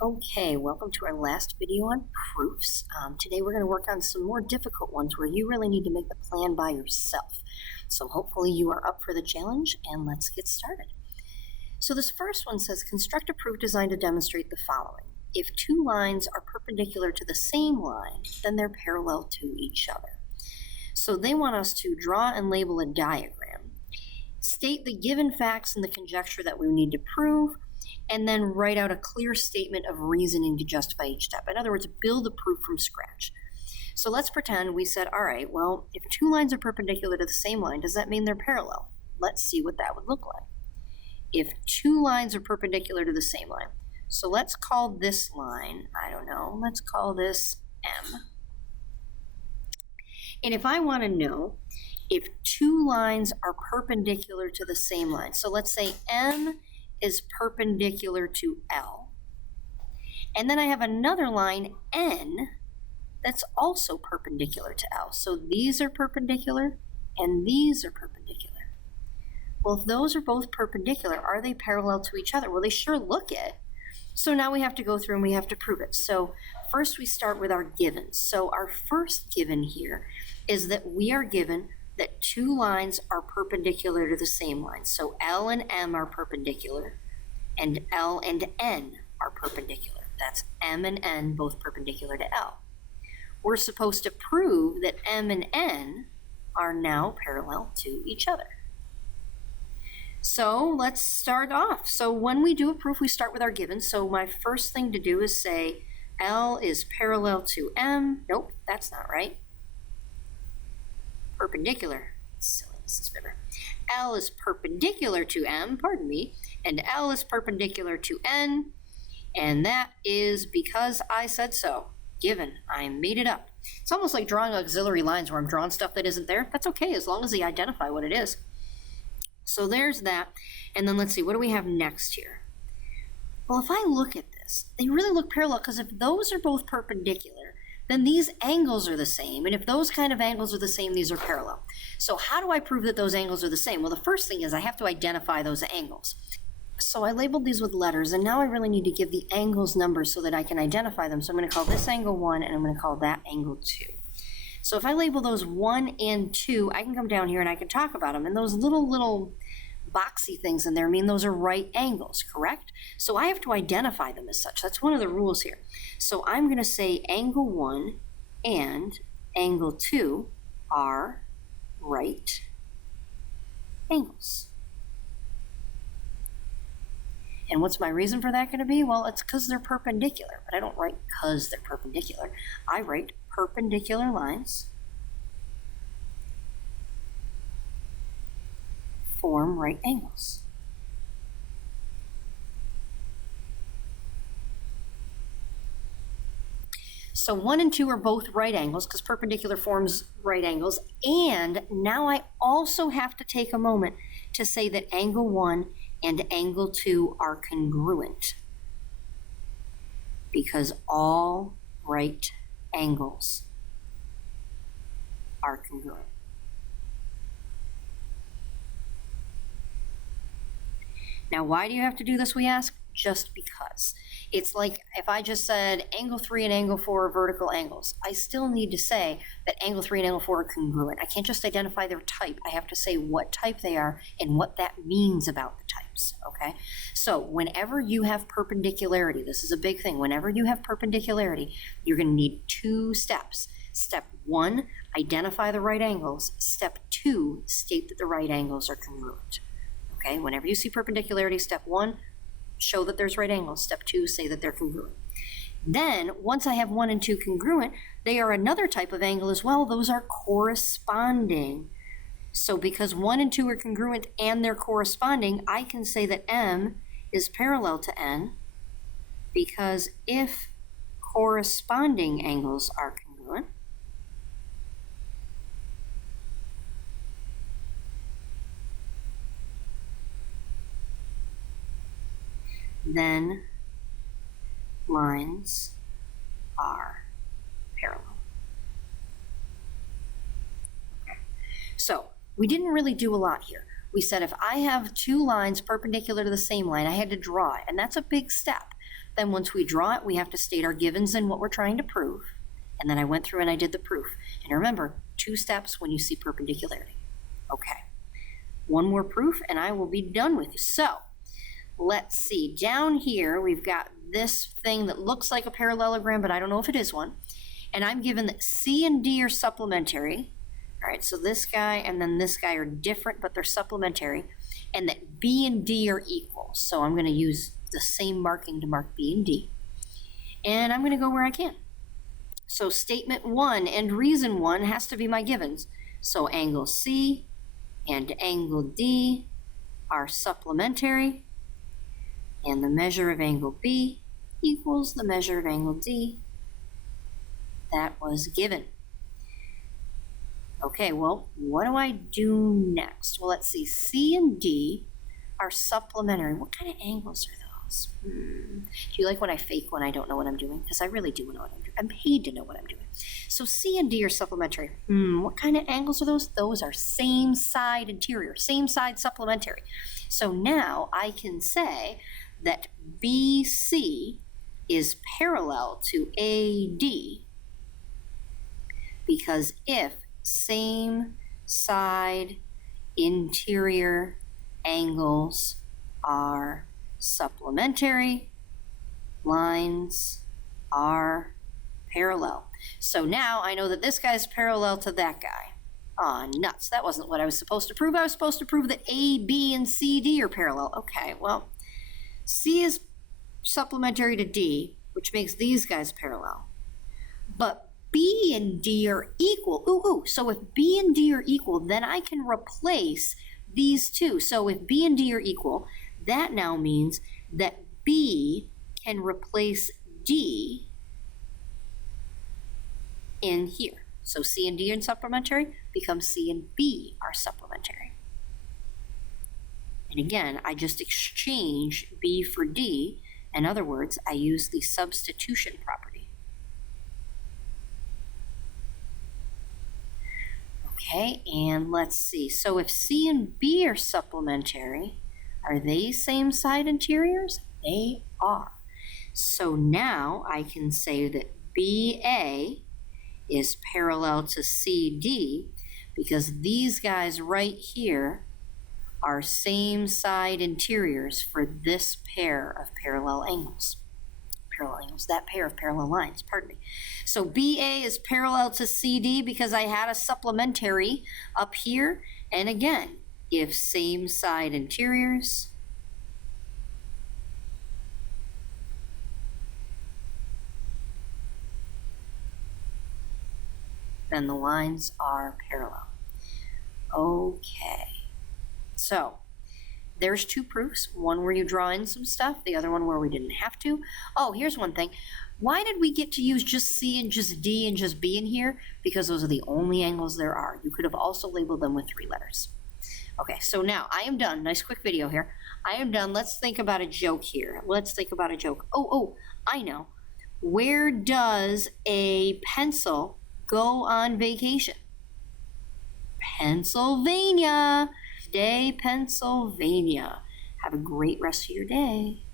Okay, welcome to our last video on proofs. Today we're going to work on some more difficult ones where you really need to make the plan by yourself. So hopefully you are up for the challenge, and let's get started. So this first one says, construct a proof designed to demonstrate the following. If two lines are perpendicular to the same line, then they're parallel to each other. So they want us to draw and label a diagram, state the given facts and the conjecture that we need to prove, and then write out a clear statement of reasoning to justify each step. In other words, build a proof from scratch. So let's pretend we said, all right, well, if two lines are perpendicular to the same line, does that mean they're parallel? Let's see what that would look like. If two lines are perpendicular to the same line, so let's call this line, I don't know, let's call this M. And if I want to know if two lines are perpendicular to the same line, so let's say M is perpendicular to L. And then I have another line, N, that's also perpendicular to L. So these are perpendicular and these are perpendicular. Well, if those are both perpendicular, are they parallel to each other? Well, they sure look it. So now we have to go through and we have to prove it. So first we start with our givens. So our first given here is that we are given that two lines are perpendicular to the same line. So L and M are perpendicular, and L and N are perpendicular. That's M and N both perpendicular to L. We're supposed to prove that M and N are now parallel to each other. So let's start off. So when we do a proof, we start with our givens. So my first thing to do is say L is parallel to M. Nope, that's not right. Perpendicular. Silly Mrs. Fibber. L is perpendicular to M, pardon me, and L is perpendicular to N, and that is because I said so. Given. I made it up. It's almost like drawing auxiliary lines where I'm drawing stuff that isn't there. That's okay as long as they identify what it is. So there's that. And then let's see, what do we have next here? Well, if I look at this, they really look parallel because if those are both perpendicular, then these angles are the same. And if those kind of angles are the same, these are parallel. So how do I prove that those angles are the same? Well, the first thing is I have to identify those angles. So I labeled these with letters, and now I really need to give the angles numbers so that I can identify them. So I'm going to call this angle 1, and I'm going to call that angle 2. So if I label those 1 and 2, I can come down here and I can talk about them. And those little boxy things in there mean those are right angles, correct? So I have to identify them as such. That's one of the rules here. So I'm going to say angle 1 and angle 2 are right angles. And what's my reason for that going to be? Well, it's because they're perpendicular, but I don't write because they're perpendicular. I write perpendicular lines form right angles. So 1 and 2 are both right angles because perpendicular forms right angles. And now I also have to take a moment to say that angle 1 and angle 2 are congruent because all right angles are congruent. Now, why do you have to do this, we ask? Just because. It's like if I just said angle 3 and angle 4 are vertical angles. I still need to say that angle 3 and angle 4 are congruent. I can't just identify their type. I have to say what type they are and what that means about the types, okay? So whenever you have perpendicularity, this is a big thing. Whenever you have perpendicularity, you're going to need 2 steps. Step 1, identify the right angles. Step 2, state that the right angles are congruent. Okay, whenever you see perpendicularity, step 1, show that there's right angles. Step 2, say that they're congruent. Then, once I have 1 and 2 congruent, they are another type of angle as well. Those are corresponding. So because 1 and 2 are congruent and they're corresponding, I can say that M is parallel to N because if corresponding angles are congruent, then lines are parallel. Okay. So we didn't really do a lot here. We said if I have two lines perpendicular to the same line, I had to draw it, and that's a big step. Then once we draw it, we have to state our givens and what we're trying to prove. And then I went through and I did the proof. And remember, 2 steps when you see perpendicularity. Okay, one more proof and I will be done with you. So let's see, down here we've got this thing that looks like a parallelogram, but I don't know if it is one. And I'm given that C and D are supplementary. All right, so this guy and then this guy are different, but they're supplementary. And that B and D are equal. So I'm going to use the same marking to mark B and D. And I'm going to go where I can. So statement 1 and reason 1 has to be my givens. So angle C and angle D are supplementary. And the measure of angle B equals the measure of angle D. That was given. Okay, well, what do I do next? Well, let's see. C and D are supplementary. What kind of angles are those? Do you like when I fake when I don't know what I'm doing? Because I really do know what I'm doing. I'm paid to know what I'm doing. So C and D are supplementary. What kind of angles are those? Those are same side interior, same side supplementary. So now I can say that BC is parallel to AD because if same side interior angles are supplementary, lines are parallel. So now I know that this guy is parallel to that guy. Aw, nuts. That wasn't what I was supposed to prove. I was supposed to prove that A, B, and C, D are parallel. Okay, well, C is supplementary to D, which makes these guys parallel. But B and D are equal. So if B and D are equal, then I can replace these two. So if B and D are equal, that now means that B can replace D in here. So C and D are supplementary, becomes C and B are supplementary. And again, I just exchange B for D. In other words, I use the substitution property. Okay, and let's see. So if C and B are supplementary, are they same side interiors? They are. So now I can say that BA is parallel to CD because these guys right here are same side interiors for this pair of parallel angles. That pair of parallel lines, pardon me. So BA is parallel to CD because I had a supplementary up here. And again, if same side interiors, then the lines are parallel. Okay, so there's 2 proofs, one where you draw in some stuff, the other one where we didn't have to. Oh, here's one thing. Why did we get to use just C and just D and just B in here? Because those are the only angles there are. You could have also labeled them with 3 letters. Okay, so now I am done. Nice quick video here. I am done. Let's think about a joke here. Let's think about a joke. Oh, I know. Where does a pencil go on vacation? Pennsylvania. Day, Pennsylvania. Have a great rest of your day.